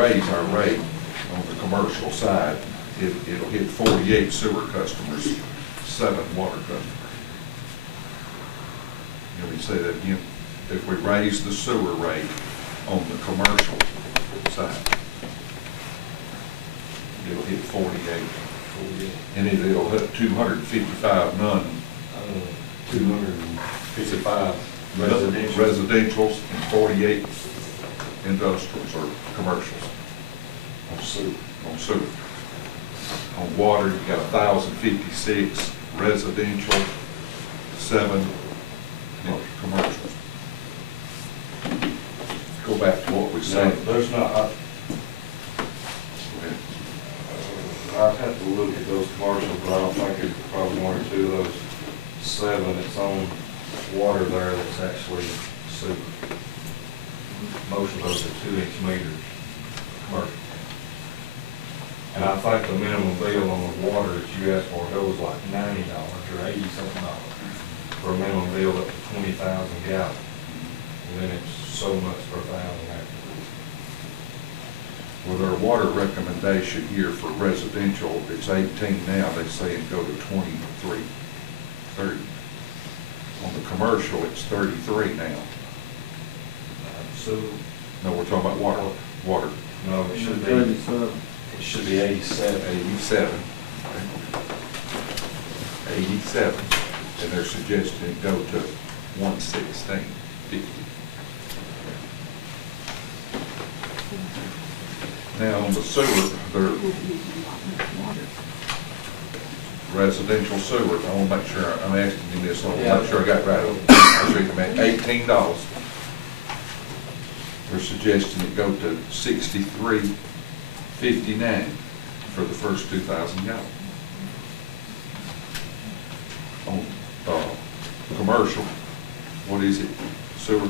raise our rate on the commercial side, it'll hit 48 sewer customers, 7 water customers. Let me say that again. If we raise the sewer rate on the commercial side, it'll hit 48. And it'll hit 255 non. 255 residentials and 48 industrials or commercials on sewer. On sewer. On water, you got 1,056 residential, 7 commercials. Go back to what we said. No, there's not. I'd have to look at those commercials, but I don't think there's probably 1 or 2 of those 7 that's on water there that's actually sewer. Most of those are 2-inch meters commercial. And I think the minimum bill on the water that you asked for goes like $90 or $80-something for a minimum bill up to 20,000 gallons. And then it's so much per thousand afterwards. Well, their water recommendation here for residential, it's 18 now, they say it go to 23, 30. On the commercial, it's 33 now. So No, we're talking about water. Water. no, it should be 87. 87. 87. And they're suggesting it go to 116.50. Now on the sewer, they're residential sewer. I want to make sure I'm asking you this. I want to make sure I got it right. I'm sure you can make $18. They're suggesting it go to $63.59 for the first 2,000 gallons. On commercial, what is it? Sewer?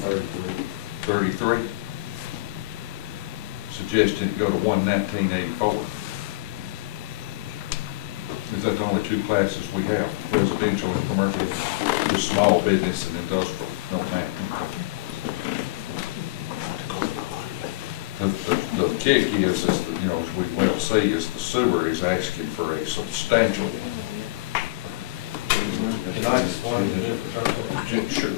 33. Suggesting it go to $119.84. Is that the only 2 classes we have? Residential and commercial, just small business and industrial, don't matter. The kick is that, you know, as we well see, is the sewer is asking for a substantial. Can I explain the difference? Sure.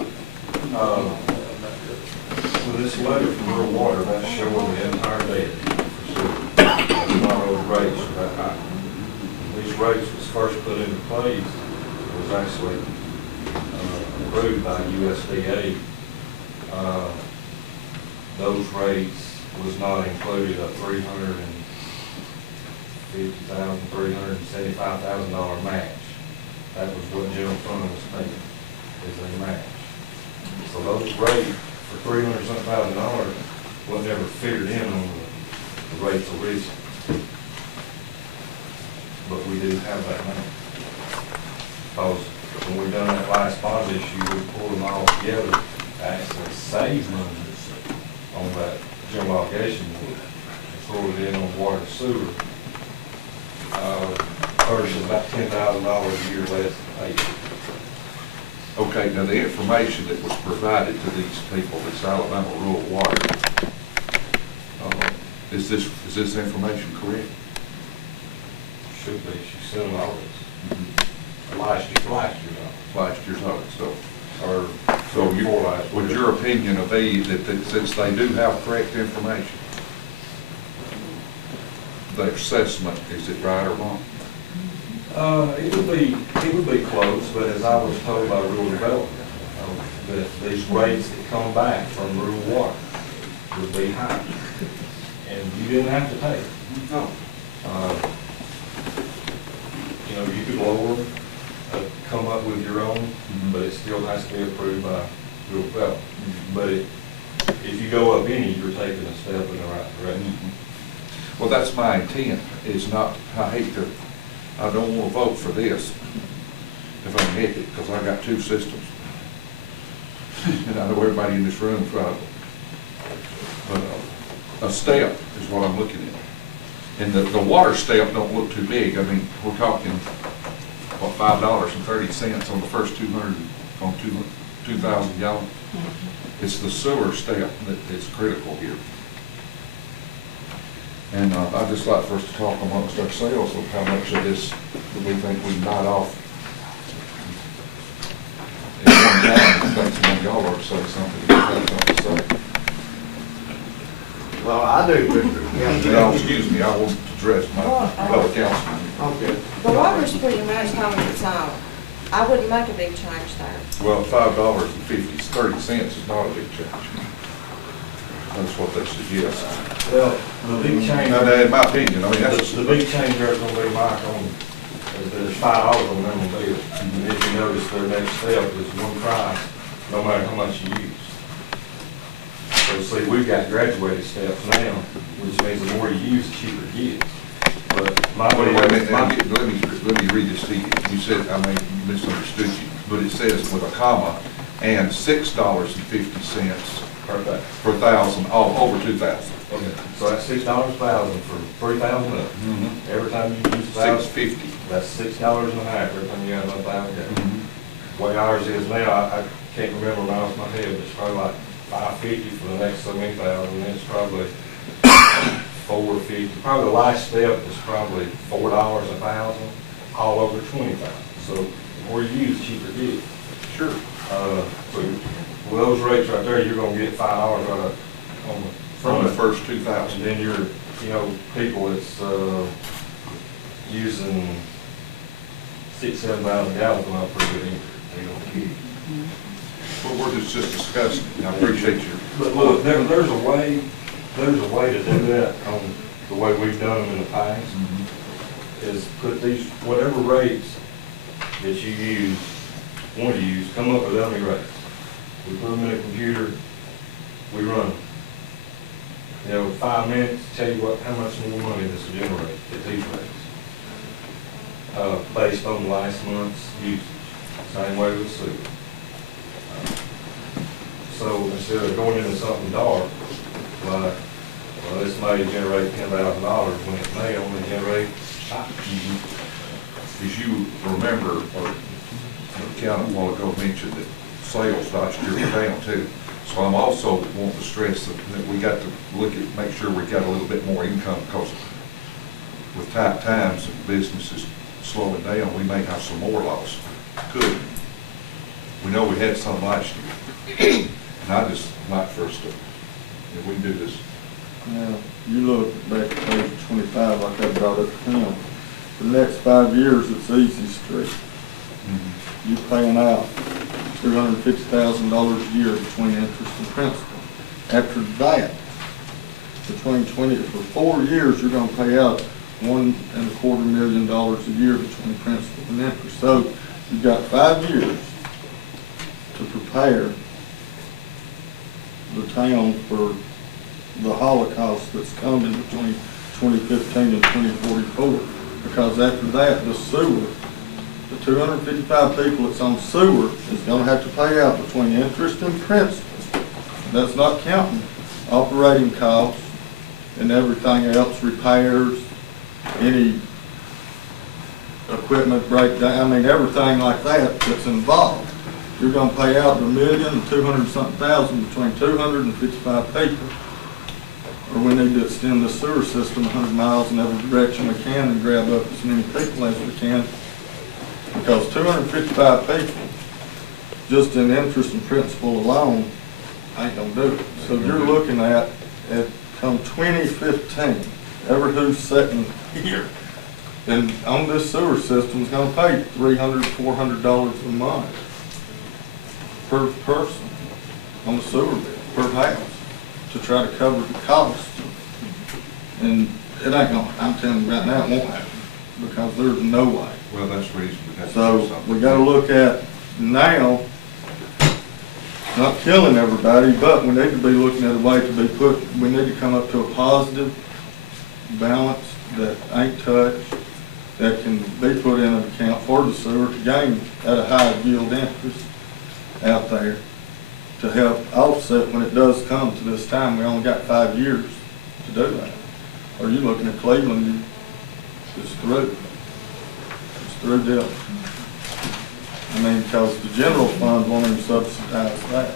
With this letter from rural water, that's showing the entire data for sewer. That's not those rates are that high. These rates was first put into place, was actually approved by USDA. Those rates was not included a $350,000, $375,000 match. That was what general fund was paying, is a match. So those rates for $300,000 was never figured in on the rates originally. But we do have that now. Because when we done that last bond issue, we pulled them all together to actually save money on that general obligation and pulled it in on water and sewer. Versus about $10,000 a year less than paid. Okay, now the information that was provided to these people, this Alabama rural water, is this information correct? Should be. She sent them all this. Last year's audit. So would your opinion be that since they do have correct information, the assessment, is it right or wrong? It would be close, but as I was told by rural development, that these rates that come back from rural water would be high, and you didn't have to pay. No. You know, you could lower, come up with your own, but it still has to be approved by rural development. But if you go up any, you're taking a step in the right direction. Well, that's my intent, is not, I don't want to vote for this if I can hit it, because I got 2 systems. And I know everybody in this room probably. But a step is what I'm looking at. And the water step don't look too big. I mean, we're talking, what, $5.30 on the first 200, on 2,000 gallons. It's the sewer step that is critical here. And I'd just like for us to talk amongst ourselves of how much of this that we think we knock off. At one time, I think some of y'all ought to say something, if you have something to say. Well, I do, No, excuse me, I will address my fellow councilman. Okay. The water's pretty much holding its own. I wouldn't make a big change there. Well, $5.30 is not a big change. That's what they suggest. Well, the big change. Now, in my opinion, I mean, that's. The big change there's gonna be, Mike, is there's $5 on minimum bill. And if you notice, their next step is one price, no matter how much you use. So see, we've got graduated steps now, which means the more you use, the cheaper it gets. But my. Wait a minute, now, let me read this to you. You said, I may misunderstood you, but it says with a comma, and $6.50 per thousand, all over 2,000. Okay, so that's $6 for 3,000 up. Every time you use $1,000, $6.50. that's $6.50 every time you got another 1,000. The way ours is now, I can't remember right off my head, but it's probably like $5.50 for the next so many thousand, and it's probably $4.50. Probably the last step is probably $4 a thousand, all over 20,000. So the more you use, the cheaper it is. Sure. So with those rates right there, you're gonna get $5 right up on the From the front. first 2,000. And then you're, people that's using 6,000-7,000 gallons on a pretty good increase. Well, we're just discussing. I appreciate your. But look, there's a way to do that on the way we've done them in the past, is put these, whatever rates that you want to use, come up with dummy rates. We put them in a computer, we run them. 5 minutes, tell you how much more money this will generate at these rates. Based on last month's usage. Same way with sewer. So instead of going into something dark, like, well, this may generate $10,000 when it may only generate $5. As you remember, or the accountant a while ago mentioned that sales last year were down too. So I'm also wanting to stress that we got to look at, make sure we got a little bit more income, because with tight times and businesses slowing down, we may have some more loss. Could. We know we had some last year. And I just like for us to, if we can do this. Now, you look back at page 25, like I brought up to him. For the next 5 years, it's easy street. You're paying out $350,000 a year between interest and principal. After that, for 4 years, you're going to pay out $1.25 million a year between principal and interest. So you've got 5 years to prepare the town for the Holocaust that's coming between 2015 and 2044. Because after that, the sewer, the 255 people that's on sewer is going to have to pay out between interest and principal. That's not counting operating costs and everything else, repairs, any equipment breakdown, I mean everything like that that's involved. You're going to pay out $1,200,000-something between 255 people. Or we need to extend the sewer system 100 miles in every direction we can and grab up as many people as we can. Because 255 people, just in interest and principal alone, ain't gonna do it. So you're looking at come 2015, ever who's sitting here, and on this sewer system is gonna pay $300, $400 a month per person on the sewer bill, per house, to try to cover the cost. And it ain't gonna, I'm telling you right now, it won't happen, because there's no way. Well, that's the reason we have to do So something. we gotta look at now, not killing everybody, but we need to be looking at a way to be we need to come up to a positive balance that ain't touched, that can be put in an account for the sewer to gain at a high yield interest out there to help offset when it does come to this time. We only got 5 years to do that. Or you looking at Cleveland, it's through. It's through deal. I mean, because the general fund won't even subsidize that.